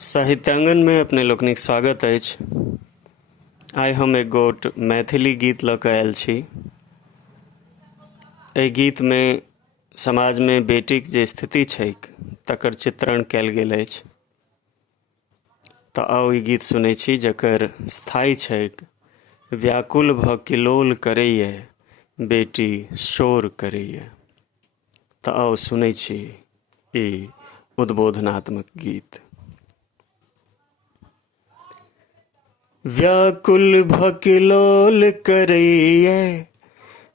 साहित्यांगन में अपने लोकनिक स्वागत अछि। आइ हम एक गोट मैथिली गीत लऽ कऽ आयल छी। एहि गीत में समाज में बेटीक जे स्थिति छैक तकर चित्रण कयल गेल अछि। तऽ आउ ई गीत सुनै छी जकर स्थाई छैक व्याकुल भऽ किलोल करैए बेटी शोर करैए। तऽ आउ सुनै छी ई उद्बोधनात्मक गीत। व्याकुल भकिलोल करैए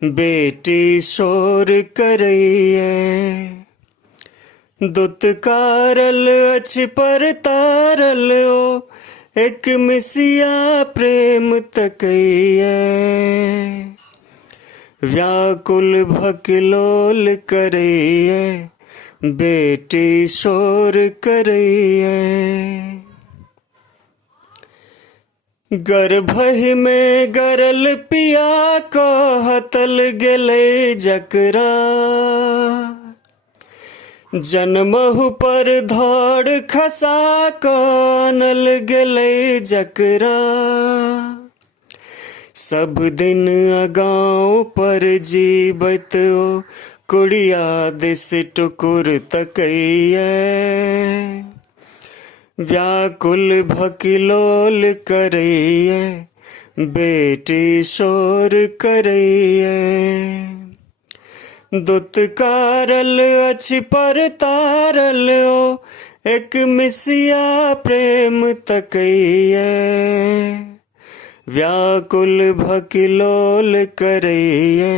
बेटी शोर करैए। दुत्कारल अछि पर तारल ओ एक मिसिया प्रेम तकैए। व्याकुल भकिलोल करैए बेटी शोर करैए। गर्भहि में गरल पिया कहतल गेलै जकरा। जनमहु पर धड़ खसा कानल गेलै जकरा। सब दिन अगाँव पर जीबैत ओ कुड़िया दिस टुकुर तकैए। व्याकुल भकिलोल करैए बेटी शोर करैए। दुत्कारल अछि पर तारल ओ एक मिसिया प्रेम तकैए। व्याकुल भकिलोल करैए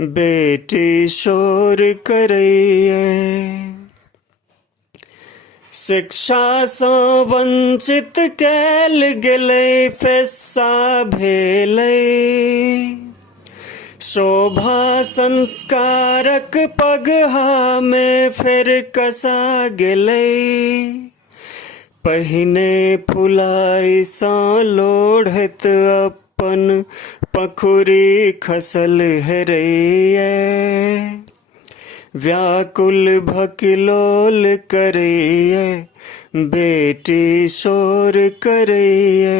बेटी शोर करैए। शिक्षा सँ वंचित कैल गेलै फेस्सा भेलै। शोभा संस्कारक पगहा में फेर कसा गेलै। पहिने फुलाई सँ लोढ़ैत अपन पखुरी खसल हेरैए। व्याकुल भकिलोल करैए बेटी शोर करैए।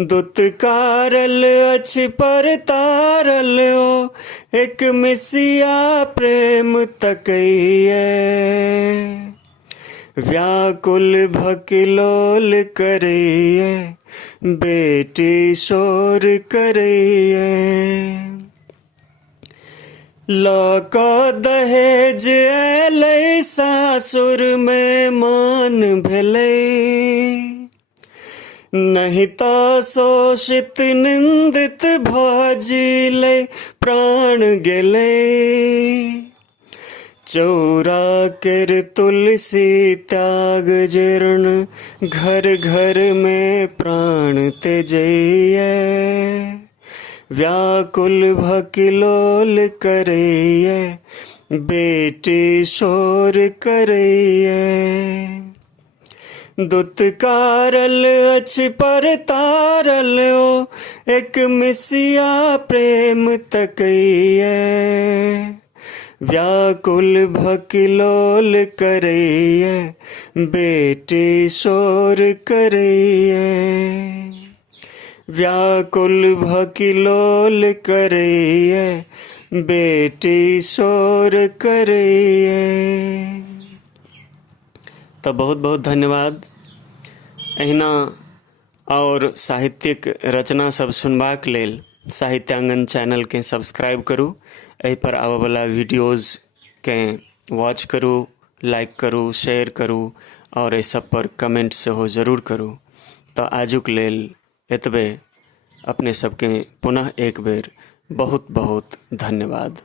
दुत्कारल अछि पर तारल ओ एक मिसिया प्रेम तकैए। व्याकुल भकिलोल करैए बेटी शोर करैए। लऽ कऽ दहेज अयलै सासुर में मान भेलै। नहीं तऽ शोषित निंदित भऽ जिलै प्राण गेलै। चौरा केर तुलसी त्याग जीर्ण घर घर में प्राण तेजैए। व्याकुल भकिलोल करैए बेटी शोर करैए। दुत्कारल अछि पर तारल ओ एक मिसिया प्रेम तकैए। व्याकुल भकिलोल करैए बेटी शोर करैए। व्याकुल भकिलोल करैए बेटी शोर करैए। तो बहुत बहुत धन्यवाद। अहिना और साहित्यिक रचना सब सुनबाक लेल साहित्यांगन चैनल के सब्सक्राइब करू। एहि पर आबऽ वाला वीडियोज के वॉच करू, लाइक करू, शेयर करू और एहि सब पर कमेंट सेहो जरूर करू। तो आजुक लेल एतबे। अपने सबके पुनः एक बेर बहुत बहुत धन्यवाद।